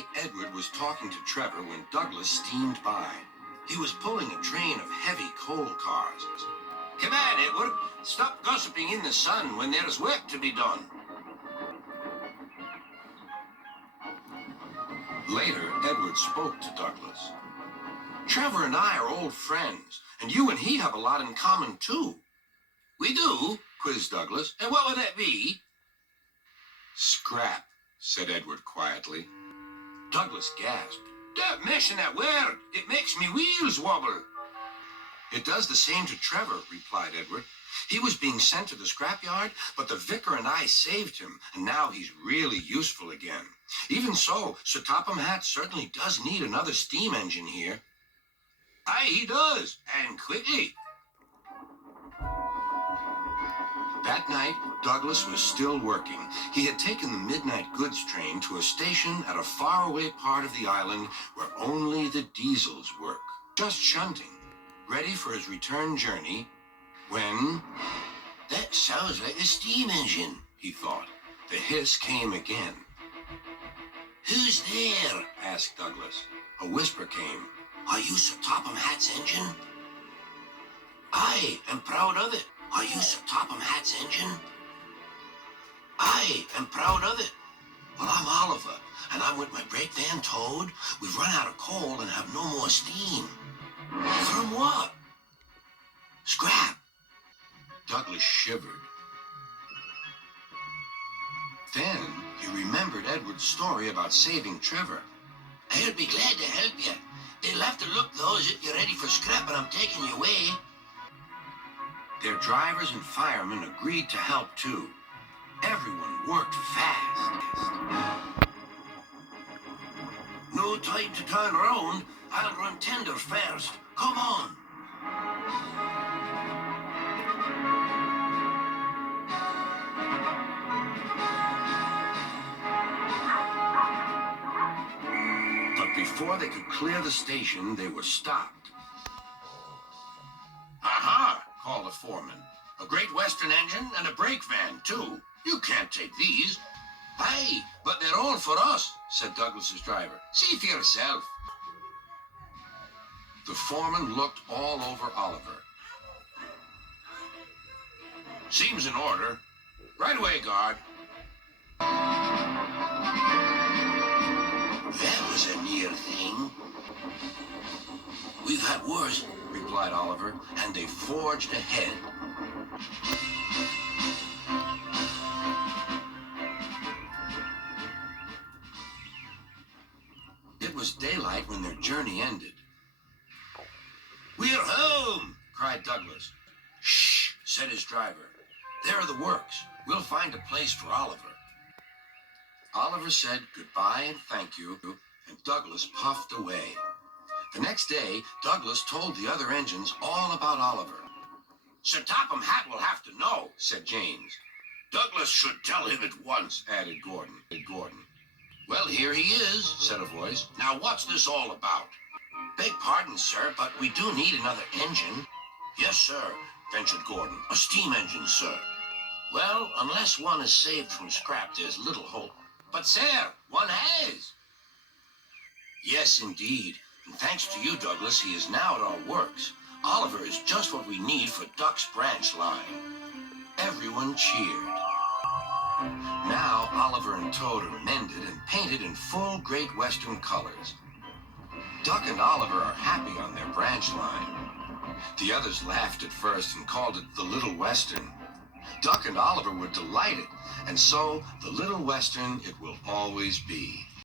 day, Edward was talking to Trevor when Douglas steamed by. He was pulling a train of heavy coal cars. Come on, Edward. Stop gossiping in the sun when there's work to be done. Later, Edward spoke to Douglas. Trevor and I are old friends, and you and he have a lot in common, too. We do? Quizzed Douglas. And what would that be? Scrap, said Edward quietly. Douglas gasped. Don't mention that word. It makes me wheels wobble. It does the same to Trevor, replied Edward. He was being sent to the scrapyard, but the vicar and I saved him, and now he's really useful again. Even so, Sir Topham Hatt certainly does need another steam engine here. Aye, he does, and quickly. That night, Douglas was still working. He had taken the midnight goods train to a station at a faraway part of the island where only the diesels work, just shunting, ready for his return journey, when... That sounds like a steam engine, he thought. The hiss came again. Who's there? Asked Douglas. A whisper came. Are you Sir Topham Hatt's engine? I am proud of it. Are you Sir Topham Hatt's engine? I am proud of it. Well, I'm Oliver, and I'm with my brake van towed. We've run out of coal and have no more steam. From what? Scrap. Douglas shivered. Then he remembered Edward's story about saving Trevor. I'll be glad to help you. They'll have to look, though, as if you're ready for scrap and I'm taking you away. Their drivers and firemen agreed to help, too. Everyone worked fast. No time to turn around. I'll run tender first. Come on. But before they could clear the station, they were stopped. Aha! Called a foreman. A Great Western engine and a brake van, too. You can't take these. Aye, but they're all for us, said Douglas's driver. See for yourself. The foreman looked all over Oliver. Seems in order. Right away, guard. That was a near thing. We've had worse, replied Oliver, and they forged ahead. It was daylight when their journey ended. We're home, cried Douglas. Shh, said his driver. There are the works. We'll find a place for Oliver. Oliver said goodbye and thank you, and Douglas puffed away. The next day, Douglas told the other engines all about Oliver. Sir Topham Hatt will have to know, said James. Douglas should tell him at once, added Gordon. Well, here he is, said a voice. Now, what's this all about? Beg pardon, sir, but we do need another engine. Yes, sir, ventured Gordon. A steam engine, sir. Well, unless one is saved from scrap, there's little hope. But, sir, one has. Yes, indeed. And thanks to you, Douglas, he is now at our works. Oliver is just what we need for Duck's branch line. Everyone cheered. Now, Oliver and Toad are mended and painted in full Great Western colors. Duck and Oliver are happy on their branch line. The others laughed at first and called it the Little Western. Duck and Oliver were delighted, and so the Little Western it will always be.